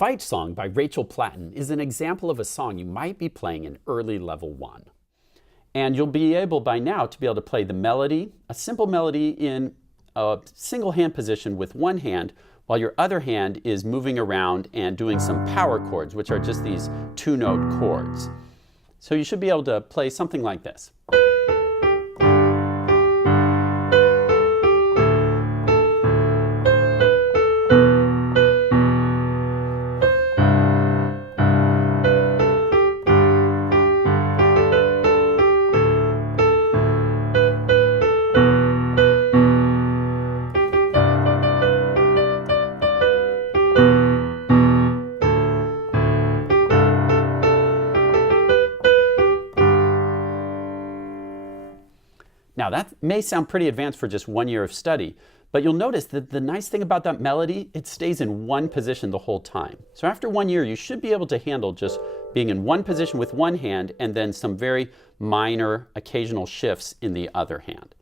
Fight Song by Rachel Platten is an example of a song you might be playing in early level 1. And you'll be able by now to be able to play the melody, a simple melody in a single hand position with one hand, while your other hand is moving around and doing some power chords, which are just these 2-note chords. So you should be able to play something like this. Now that may sound pretty advanced for just 1 year of study, but you'll notice that the nice thing about that melody, it stays in one position the whole time. So after 1 year, you should be able to handle just being in one position with one hand and then some very minor occasional shifts in the other hand.